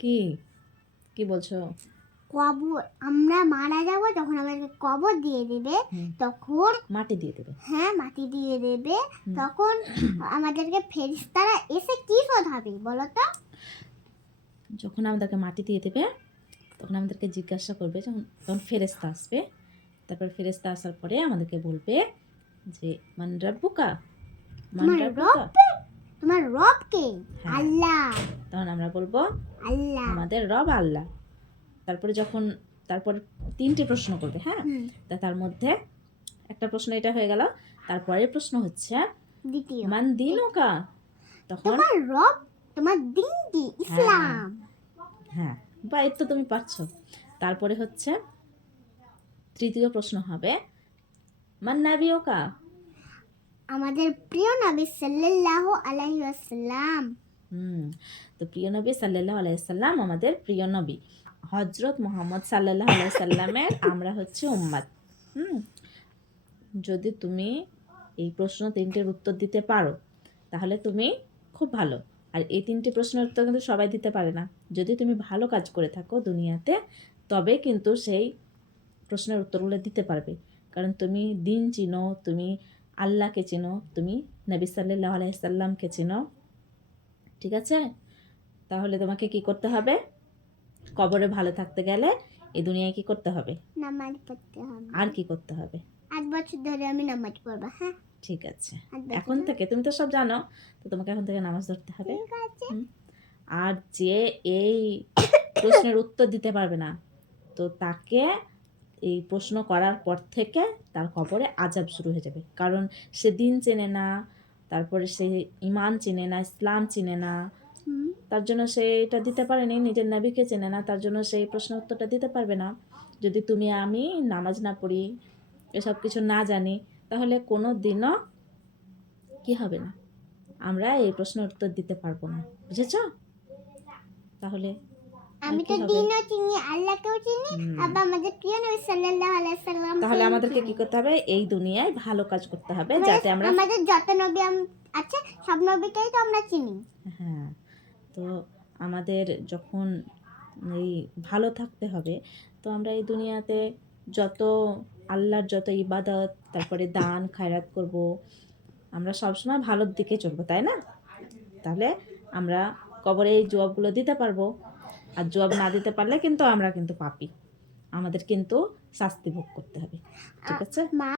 কি কি বলছো? কবর, আমরা মারা যাব তখন আমাদেরকে কবর দিয়ে দেবে, তখন মাটি দিয়ে দেবে। হ্যাঁ, মাটি দিয়ে দেবে, তখন আমাদেরকে ফেরেশতারা এসে কি শোধাবে বলো তো? যখন আমাদেরকে মাটি দিয়ে দেবে তখন আমাদেরকে জিজ্ঞাসা করবে, তখন ফেরেশতা আসবে। তারপর ফেরেশতা আসার পরে আমাদেরকে বলবে যে মান রাব্বুকা, মান তোমার রাব্বুকা। তোমার রব কে? হ্যাঁ। আল্লাহ। তখন আমরা বলবো আল্লাহ। আমাদের রব আল্লাহ। তারপর 3টে প্রশ্ন করবে। হ্যাঁ, তার মধ্যে একটা প্রশ্ন এটা হয়ে গেল। তারপরের প্রশ্ন হচ্ছে দ্বিতীয়, মান দিনুকা। তখন তোমার রব, তোমার দিন কি? ইসলাম। হ্যাঁ, বা এই তো তুমি পারছো। তারপরে হচ্ছে তৃতীয় প্রশ্ন হবে মান নাবিয়ুকা। আমাদের প্রিয় নবী সাল্লাল্লাহু আলাইহি ওয়াসাল্লাম। তো প্রিয় নবী সাল্লাল্লাহু আলাইহি সাল্লাম আমাদের প্রিয় নবী হযরত মুহাম্মদ সাল্লাল্লাহু আলাইহি সাল্লামের আমরা হচ্ছে উম্মত। যদি তুমি এই প্রশ্ন 3টের উত্তর দিতে পারো তাহলে তুমি খুব ভালো। আর এই 3টে প্রশ্নের উত্তর কিন্তু সবাই দিতে পারে না। যদি তুমি ভালো কাজ করে থাকো দুনিয়াতে তবে কিন্তু সেই প্রশ্নের উত্তরগুলো দিতে পারবে। কারণ তুমি দিন চিনো, তুমি আল্লাহকে চিনো, তুমি নবী সাল্লাল্লাহু আলাইহি সাল্লামকে চিনো। ঠিক আছে? তাহলে তোমাকে কি করতে হবে? কবরে ভালো থাকতে গেলে এই দুনিয়ায় কি করতে হবে? নামাজ পড়তে হবে। আর কি করতে হবে? 8 বছর ধরে আমি নামাজ পড়বো। হ্যাঁ, ঠিক আছে। এখন থেকে তুমি তো সব জানো, তো তোমাকে এখন থেকে নামাজ ধরতে হবে। ঠিক আছে। আর যে এই প্রশ্নের উত্তর দিতে পারবে না, তো তাকে এই প্রশ্ন করার পর থেকে তার কবরে আযাব শুরু হয়ে যাবে। কারণ সে দিন চেনে না, তারপরে সে ঈমান চিনে না, ইসলাম চিনে না, তার জন্য সে এটা দিতে পারেনি, নিজের নবীকে চেনে না, তার জন্য সেই প্রশ্নের উত্তরটা দিতে পারবে না। যদি তুমি আমি নামাজ না পড়ি, এসব কিছু না জানি, তাহলে কোনো দিনও কি হবে না, আমরা এই প্রশ্নের উত্তর দিতে পারবো না। বুঝেছো? তাহলে আমি তো দিনও চিনি, আল্লাহকেও চিনি, আবার আমাদের প্রিয় নবী সাল্লাল্লাহু আলাইহি সাল্লাম। তাহলে আমাদেরকে কি করতে হবে? এই দুনিয়ায় ভালো কাজ করতে হবে যাতে আমরা আমাদের যত নবী আছে সব নবীকেই তো আমরা চিনি। হ্যাঁ, তো আমাদের যখন এই ভালো থাকতে হবে, তো আমরা এই দুনিয়াতে যত আল্লাহর যত ইবাদত, তারপরে দান খায়রাত করব, আমরা সবসময় ভালোর দিকে চলবো, তাই না? তাহলে আমরা কবরে এই জবাবগুলো দিতে পারবো। আর জবাব না দিতে পারলে কিন্তু আমরা কিন্তু পাপী, আমাদের কিন্তু শাস্তি ভোগ করতে হবে। ঠিক আছে?